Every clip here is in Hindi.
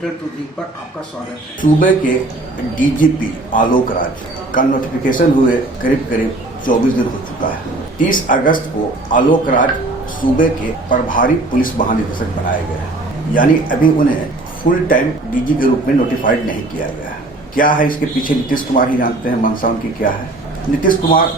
होटल टूरिज्म पर आपका स्वागत है। सूबे के डीजीपी आलोक राज का नोटिफिकेशन हुए करीब 24 दिन हो चुका है। 30 अगस्त को आलोक राज सूबे के प्रभारी पुलिस महानिदेशक बनाए गए हैं, यानी अभी उन्हें फुल टाइम डीजी के रूप में नोटिफाइड नहीं किया गया है। क्या है इसके पीछे, नीतीश कुमार ही जानते हैं मंशा उनकी क्या है। Nitish Kumar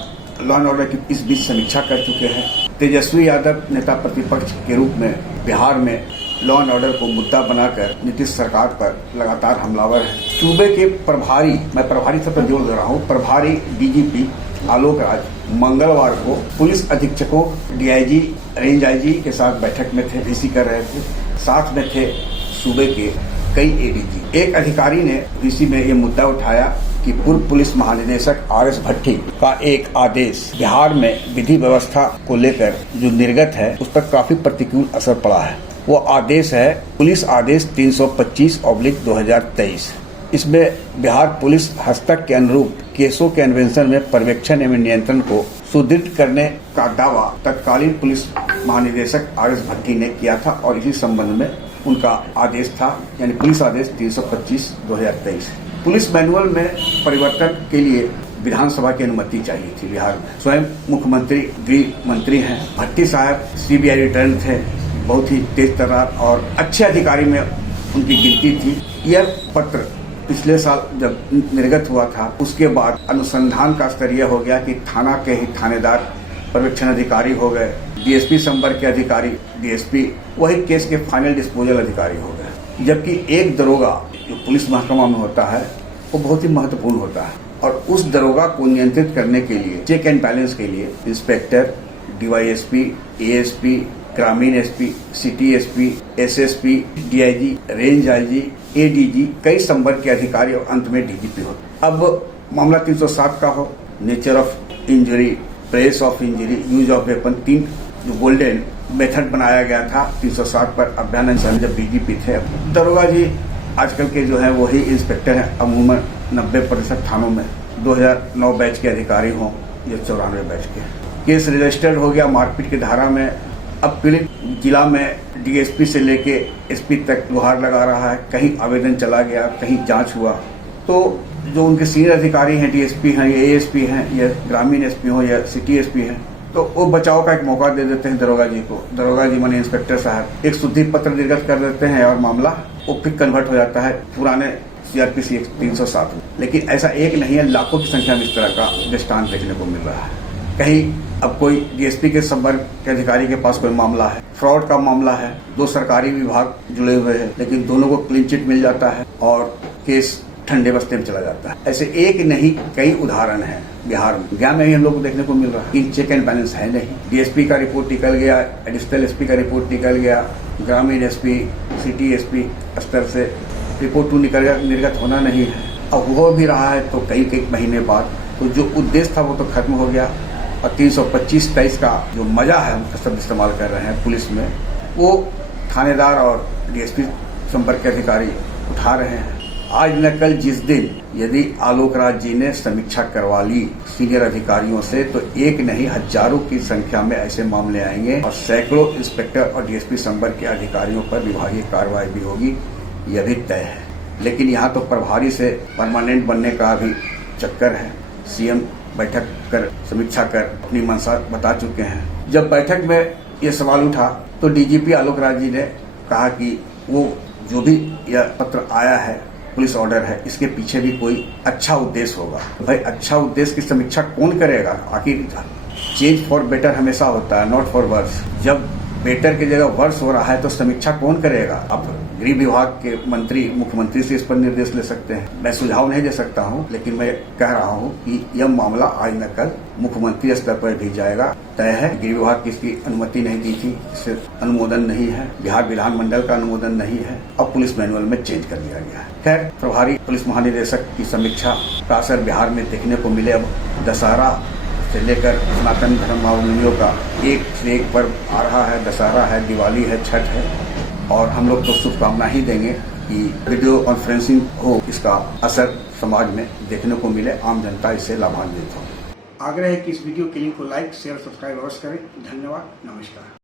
law and order की इस बीच समीक्षा कर चुके हैं। तेजस्वी यादव नेता प्रतिपक्ष के रूप में बिहार में लॉ एंड ऑर्डर को मुद्दा बनाकर नीतीश सरकार पर लगातार हमलावर है। सूबे के प्रभारी, मैं प्रभारी शब्द पर जोर दे रहा हूँ, प्रभारी डीजीपी आलोक राज मंगलवार को पुलिस अधीक्षकों, डीआईजी, रेंज आईजी के साथ बैठक में थे, वीसी कर रहे थे। साथ में थे सूबे के कई एडीजी। एक अधिकारी ने वीसी में ये मुद्दा उठाया कि पूर्व पुलिस महानिदेशक आरएस भट्टी का एक आदेश बिहार में विधि व्यवस्था को लेकर जो निर्गत है उस पर काफी प्रतिकूल असर पड़ा है। वो आदेश है पुलिस आदेश 325/2023। इसमें बिहार पुलिस हस्तक के अनुरूप केसों के अन्वेषण में पर्यवेक्षण एवं नियंत्रण को सुदृढ़ करने का दावा तत्कालीन पुलिस महानिदेशक आरएस भट्टी ने किया था और इसी संबंध में उनका आदेश था, यानी पुलिस आदेश 325/2023। पुलिस मैनुअल में परिवर्तन के लिए विधानसभा की अनुमति चाहिए थी। बिहार में स्वयं मुख्यमंत्री गृह मंत्री हैं। भट्टी साहब सीबीआई रिटर्न थे, बहुत ही तेज तर्रार और अच्छे अधिकारी में उनकी गिनती थी। यह पत्र पिछले साल जब निर्गत हुआ था उसके बाद अनुसंधान का स्तर यह हो गया कि थाना के ही थानेदार पर्यवेक्षण अधिकारी हो गए, डीएसपी संवर्ग के अधिकारी डीएसपी वही केस के फाइनल डिस्पोजल अधिकारी हो गए। जबकि एक दरोगा जो पुलिस महकमा में होता है वो बहुत ही महत्वपूर्ण होता है और उस दरोगा को नियंत्रित करने के लिए, चेक एंड बैलेंस के लिए इंस्पेक्टर, डीवाईएसपी, एएसपी, ग्रामीण SP, city SP, SSP, DIG, range IG, ADG, कई संवर्ग के अधिकारी और अंत में डीजीपी होते। अब मामला 307 का हो, nature of injury, place of injury, use of weapon, 3 जो गोल्डन मेथड बनाया गया था 307 पर अभियान जब डीजीपी थे। दरोगा जी आजकल के जो है वही इंस्पेक्टर हैं, अमूमन 90% थानों में 2009 बैच के अधिकारी हों या 94 बैच के। केस रजिस्टर्ड हो गया मारपीट की धारा में। अब पीड़ित जिला में डीएसपी से लेके एसपी तक गुहार लगा रहा है, कहीं आवेदन चला गया, कहीं जांच हुआ। तो जो उनके सीनियर अधिकारी हैं, डीएसपी हैं या एएसपी हैं या ग्रामीण एसपी हो या सिटी एसपी हैं, तो वो बचाव का एक मौका दे देते हैं दरोगा जी को। दरोगा जी माने इंस्पेक्टर साहब एक शुद्धि पत्र निर्गत कर देते हैं और मामला वो फिर कन्वर्ट हो जाता है पुराने सीआरपीसी 307 में। लेकिन ऐसा एक नहीं है, लाखों की संख्या में इस तरह का दृष्टांत देखने को मिल रहा है। कहीं अब कोई डीएसपी के संवर्ग के अधिकारी के पास कोई मामला है, फ्रॉड का मामला है, 2 सरकारी विभाग जुड़े हुए हैं, लेकिन दोनों को क्लीन चिट मिल जाता है और केस ठंडे बस्ते में चला जाता है। ऐसे एक नहीं कई उदाहरण हैं बिहार में। गया में ही हम लोग को देखने को मिल रहा है। इन चेक एंड बैलेंस है नहीं। डीएसपी का रिपोर्ट निकल गया, एडिशनल एसपी का रिपोर्ट निकल गया, ग्रामीण एसपी, सिटी एसपी स्तर से रिपोर्ट निकल गया, निर्गत होना नहीं है। अब हो भी रहा है तो कई महीने बाद। तो जो उद्देश्य था वो तो खत्म हो गया और 325/23 का जो मजा है हम शब्द इस्तेमाल कर रहे हैं पुलिस में, वो थानेदार और डीएसपी संपर्क के अधिकारी उठा रहे हैं। आज न कल जिस दिन यदि आलोक राज जी ने समीक्षा करवा ली सीनियर अधिकारियों से, तो एक नहीं हजारों की संख्या में ऐसे मामले आएंगे और सैकड़ों इंस्पेक्टर और डीएसपी संवर्ग के अधिकारियों पर विभागीय कार्रवाई भी होगी, यह भी तय है। लेकिन यहाँ तो प्रभारी से परमानेंट बनने का भी चक्कर है। सीएम बैठक कर समीक्षा कर अपनी मंशा बता चुके हैं। जब बैठक में ये सवाल उठा तो डीजीपी आलोक राज जी ने कहा कि वो जो भी यह पत्र आया है, पुलिस ऑर्डर है, इसके पीछे भी कोई अच्छा उद्देश्य होगा। तो भाई अच्छा उद्देश्य की समीक्षा कौन करेगा? आखिर चेंज फॉर बेटर हमेशा होता है, नॉट फॉर वर्स। जब बेटर की जगह वर्स हो रहा है तो समीक्षा कौन करेगा? अब गृह विभाग के मंत्री मुख्यमंत्री से इस पर निर्देश ले सकते हैं। मैं सुझाव नहीं दे सकता हूं, लेकिन मैं कह रहा हूं कि यह मामला आज न कल मुख्यमंत्री स्तर पर भी जाएगा। तय है, गृह विभाग की इसकी अनुमति नहीं दी थी, इससे अनुमोदन नहीं है, बिहार विधानमंडल का अनुमोदन नहीं है। अब पुलिस मैनुअल में चेंज कर दिया गया है। खैर, प्रभारी पुलिस महानिदेशक की समीक्षा का असर बिहार में देखने को मिले। अब दशहरा से लेकर सनातन धर्मावलंबियों का एक से एक पर्व आ रहा है। दशहरा है, दिवाली है, छठ है और हम लोग तो शुभकामना ही देंगे कि वीडियो कॉन्फ्रेंसिंग हो, इसका असर समाज में देखने को मिले, आम जनता इससे लाभान्वित हो। आग्रह है कि इस वीडियो के लिंक को लाइक, शेयर, सब्सक्राइब अवश्य करें। धन्यवाद, नमस्कार।